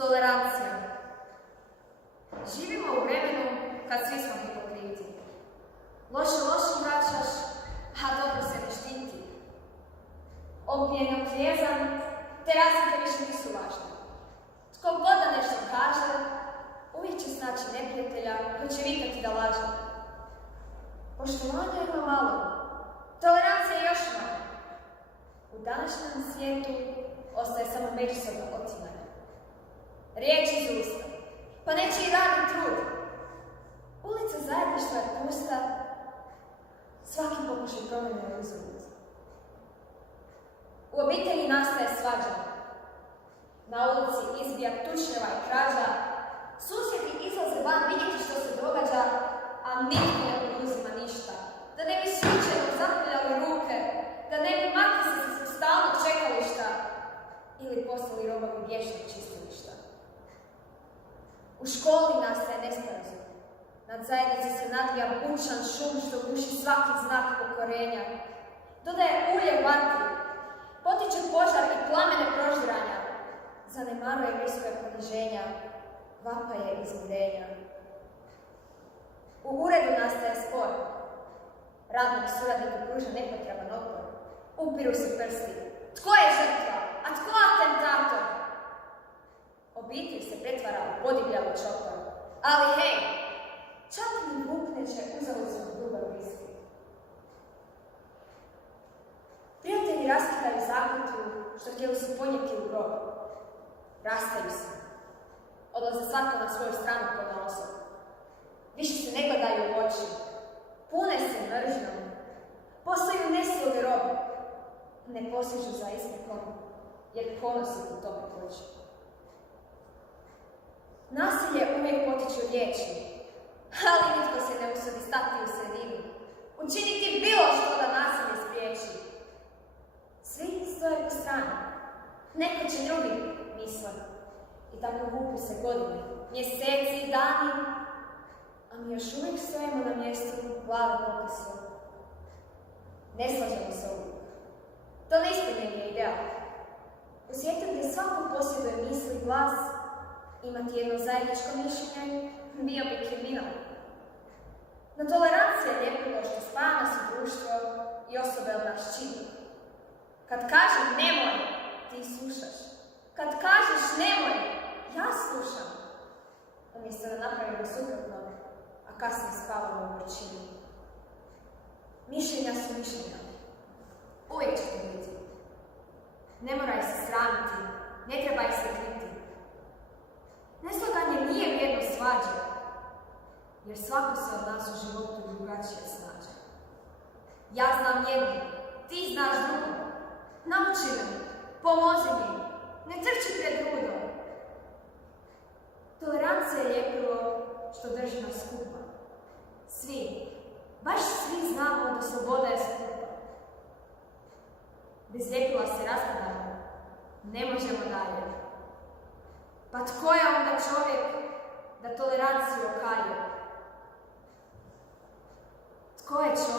Tolerancija. Živimo u vremenu kad svi smo hipokriti. Loše vraćaš, a dobro se ne štiti. Ognjen oklijezan, te razlike više nisu važne. Tko god da nešto kaže, uvijek će snaći neprijatelja koji će vikati da laže. Poštovanja ima malo, tolerancija je još manje. U današnjem svijetu ostaje samo međusobno otimanje. Riječ iz usta, pa neće i radni trud. Ulica zajedništva je pusta, svaki pokušaj promjene je uzalud. U obitelji nastaje svađa. Na ulici izbija tučnjava i krađa. Susjedi izlaze van vidjeti što se događa, a nitko ne poduzima ništa. Da ne bi slučajno zapeljali ruke, da ne bi makli se sa stalnog čekališta ili postali robovi vječnog čistilišta. U školi nastaje nesporazum. Nad zajednici se nadvija bučan šum što guši svaki znak pokorenja. Dodaje ulje vatri, potiče požar i plamene proždiranja. Zanemaruje riskove poniženja, vapaje izmirenja. U uredu nastaje spor. Radnik suradniku pruža nepotreban otpor. Upiru se prsti. Tko je žrtva, a tko atentator? Obitelj se pretvara u podivljalu čopor. Ali hej, čak mi vuk neće uzalud ljubav bliski. Prijatelji raskidaju zakletvu što htjeli su ponijeti u grob. Rastaju se. Odlaze svako na svoju stranu ponaosob. Više se ne gledaju u oči. Pune se mržnjom. Postaju nesloge robe. Ne posežu za isprikom, jer ponosi u tome poči. Nasilje uvijek potiču riječi, ali nitko se ne usudi stati u sredinu. Učiniti bilo što da nasilje spriječi. Svi stoje po strani. Neko će drugi, misle. I tako vuku se godine, mjeseci i dani, a mi još uvijek stojimo na mjestu glave popisu. Ne slažemo se uvijek. To naistine je ideal. U svijetu gdje svako posjeduje misli i glas, imati jedno zajedničko mišljenje bio bi kriminal. No tolerancija je ljepilo što spaja nas u društvo i osobe od nas čini. Kad kažem nemoj, ti slušaš. Kad kažeš nemoj, ja slušam. Umjesto da napravimo suprotno, a kasnije spavamo u gorčini. Mišljenja su mišljenja. Uvijek će to biti. Ne moraj se sramiti, ne treba ih se kriti. Neslaganje nije vrijedno svađe, jer svako se od nas u životu drugačije snađe. Ja znam jedno, ti znaš drugo. Nauči me, pomozi mi, ne trči pred rudom. Tolerancija je ljepilo što drži nas skupa. Svi, baš svi znamo da sloboda je skupa. Bez ljepila se raspadamo, ne možemo dalje. Pa tko je onda čovjek da toleranciju okaje? Tko je čovjek